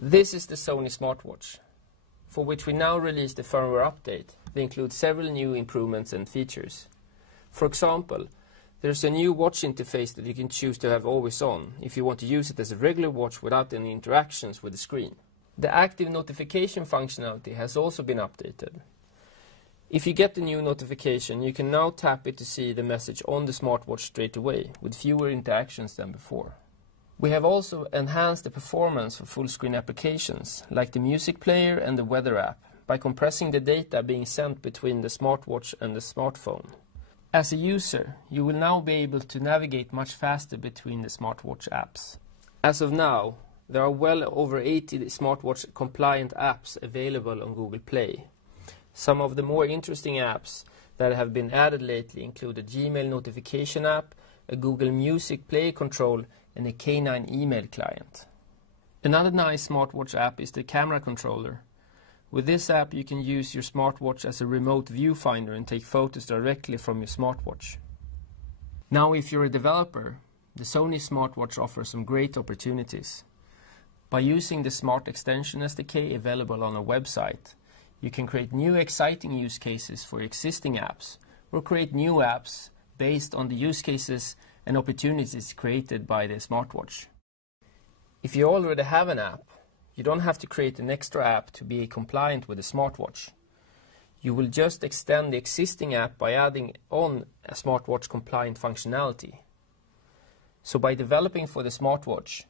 This is the Sony SmartWatch, for which we now release the firmware update. They include several new improvements and features. For example, there's a new watch interface that you can choose to have always on if you want to use it as a regular watch without any interactions with the screen. The active notification functionality has also been updated. If you get the new notification, you can now tap it to see the message on the smartwatch straight away, with fewer interactions than before. We have also enhanced the performance for full-screen applications, like the music player and the weather app, by compressing the data being sent between the smartwatch and the smartphone. As a user, you will now be able to navigate much faster between the smartwatch apps. As of now, there are well over 80 smartwatch-compliant apps available on Google Play. Some of the more interesting apps that have been added lately include a Gmail notification app, a Google Music Play control, and a K9 email client. Another nice smartwatch app is the camera controller. With this app you can use your smartwatch as a remote viewfinder and take photos directly from your smartwatch. Now if you're a developer, the Sony SmartWatch offers some great opportunities. By using the Smart Extension SDK available on our website, you can create new exciting use cases for existing apps or create new apps based on the use cases and opportunities created by the smartwatch. If you already have an app, you don't have to create an extra app to be compliant with the smartwatch. You will just extend the existing app by adding on a smartwatch compliant functionality. So by developing for the smartwatch,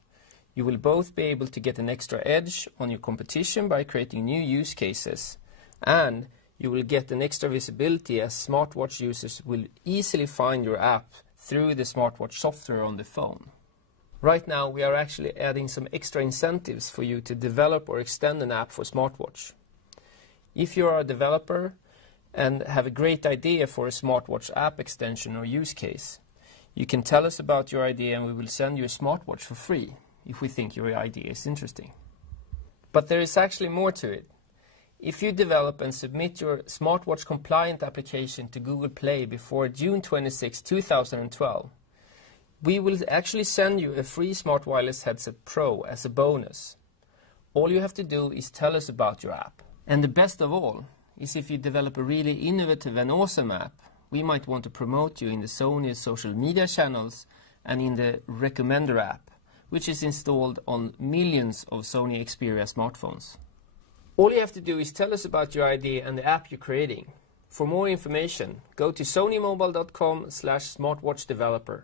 you will both be able to get an extra edge on your competition by creating new use cases, and you will get an extra visibility as smartwatch users will easily find your app through the smartwatch software on the phone. Right now we are actually adding some extra incentives for you to develop or extend an app for smartwatch. If you are a developer and have a great idea for a smartwatch app extension or use case, you can tell us about your idea and we will send you a smartwatch for free if we think your idea is interesting. But there is actually more to it. If you develop and submit your smartwatch compliant application to Google Play before June 26, 2012, we will actually send you a free Smart Wireless Headset Pro as a bonus. All you have to do is tell us about your app. And the best of all is if you develop a really innovative and awesome app, we might want to promote you in the Sony social media channels and in the Recommender app, which is installed on millions of Sony Xperia smartphones. All you have to do is tell us about your idea and the app you're creating. For more information, go to sonymobile.com/smartwatchdeveloper.